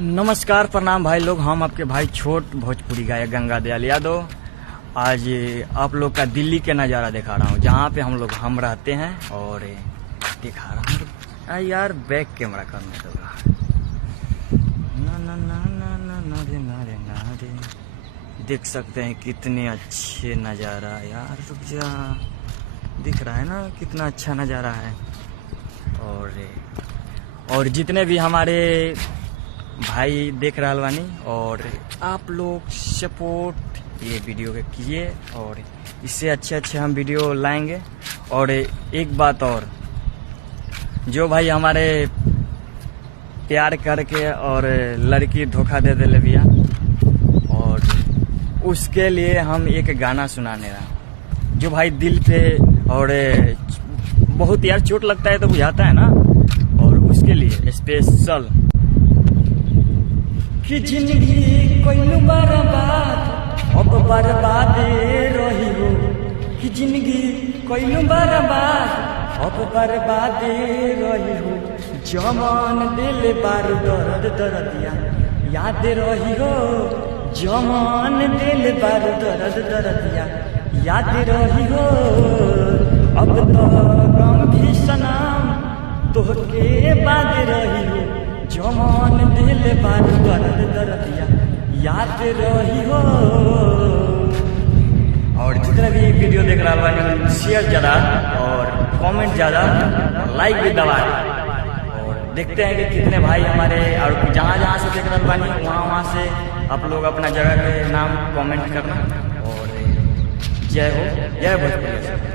नमस्कार प्रणाम भाई लोग। हम आपके भाई छोट भोजपुरी गायक गंगा दयाल यादव आज आप लोग का दिल्ली के नज़ारा दिखा रहा हूँ, जहाँ पे हम रहते हैं और दिखा रहा हूँ। यार बैक कैमरा करने लगा। ना ना ना ना ना ना रे ना रे ना रे, देख सकते हैं कितने अच्छे नज़ारा। यार रुक जा, दिख रहा है ना कितना अच्छा नज़ारा है। और जितने भी हमारे भाई देख रहा बानी और आप लोग सपोर्ट ये वीडियो के कीजिए और इससे अच्छे हम वीडियो लाएंगे। और एक बात और, जो भाई हमारे प्यार करके और लड़की धोखा दे ले भैया, और उसके लिए हम एक गाना सुनाने रहा, जो भाई दिल पे और बहुत यार चोट लगता है तो बुझाता है ना। और उसके लिए स्पेशल कि जिंदगी कोई बर्बाद अब बर्बाद रही हो, कि जिंदगी कोई बर्बाद अब बर्बाद रही हो। जमान दिल बार दर्द दर्दिया याद रही हो, जमान दिल बार दर्द दर्दिया याद रही हो। अब तो गम भी सनम तोहके बाद रही हो, जमान दिल बार दर्द दर्दिया याद रही हो। और जितने भी वीडियो देख रहा है शेयर ज़्यादा और कमेंट ज़्यादा, लाइक भी दबा। और देखते हैं कि कितने भाई हमारे, और जहाँ से देख रहा बानी वहाँ से आप लोग अपना जगह के नाम कमेंट करना। और जय हो, जय भोजपुरी।